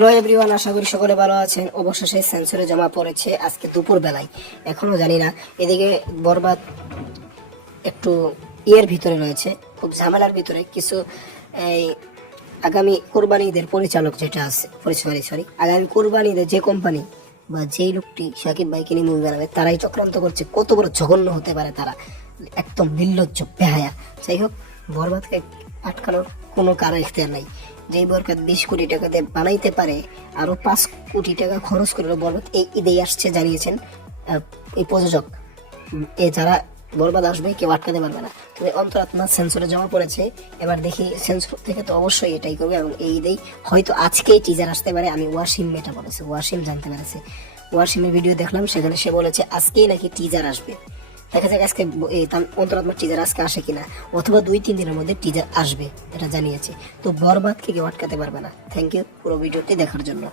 Hello everyone, আশা করি সকলে ভালো আছেন। অবশেষে সেন্সরে জমা পড়েছে আজকে দুপুর বেলায়। এখনও জানি না, এদিকে বরবাদ একটু ইয়ের ভিতরে রয়েছে, খুব ঝামেলার ভিতরে। কিছু, এই, আগামী কোরবানি ঈদের পরিচালক যেটা আছে সরি সরি আগামী কোরবানি ঈদের যে কোম্পানি বা যেই লোকটি শাকিব ভাইকে নিয়ে মুভি বানাবে, তারাই চক্রান্ত করছে। কত বড় জঘন্য হতে পারে তারা। একদম নির্লজ্জ, বেহায়া। যাই হোক বরবাদকে আটকানোর কোনো কারণ ইখতিয়ার নাই। যেই বরবাদ বিশ কোটি টাকাতে বানাইতে পারে, আরও পাঁচ কোটি টাকা খরচ করে বরবাদ এই ঈদেই আসছে জানিয়েছেন এই প্রযোজক। এ যারা বরবাদ আসবে কেউ আটকাতে পারবে না। তবে অন্তরাত্মা সেন্সরে জমা পড়েছে, এবার দেখি সেন্সর থেকে তো অবশ্যই এটাই করবে এবং এই ঈদেই হয়তো আজকেই টিজার আসতে পারে, আমি ওয়াসিম মেটা বলেছে, ওয়াসিম জানতে পেরেছে। ওয়াসিমের ভিডিও দেখলাম, সেখানে সে বলেছে, আজকেই নাকি টিজার আসবে। দেখা যাক আজকে অন্তরাত্মার টিজার আজকে আসে কিনা। অথবা দুই, তিন দিনের মধ্যে টিজার আসবে, এটা জানিয়েছে। তো বরবাদকে কেউ আটকাতে পারবে না। থ্যাংক ইউ পুরো ভিডিওটি দেখার জন্য।